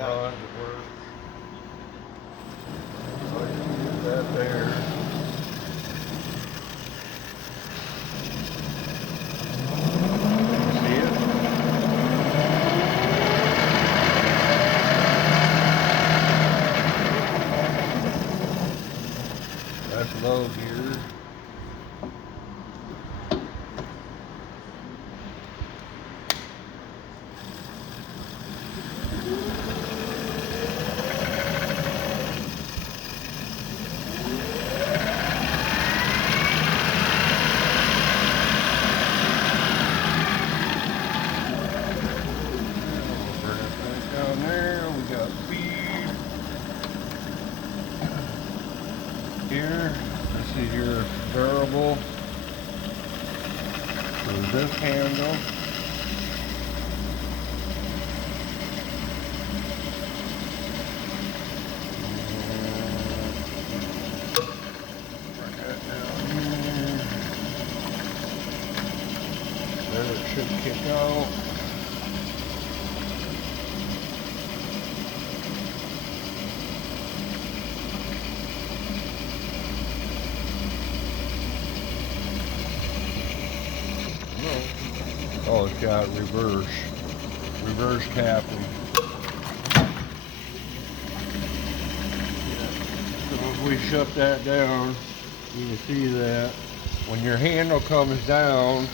runs, it works. So I just use that there. See it? That's low gear. Down there, we got feed. Here, this is your variable. So this handle. Bring that down here. There it should kick out. Oh, it's got reverse tapping. So if we shut that down, you can see that when your handle comes down,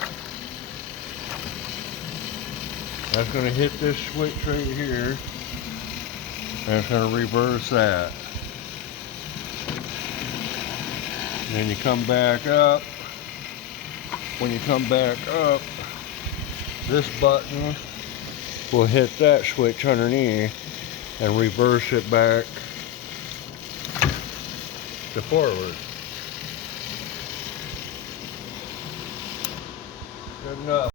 that's going to hit this switch right here, and it's going to reverse that. And then you come back up. When you come back up, this button will hit that switch underneath and reverse it back to forward. Good enough.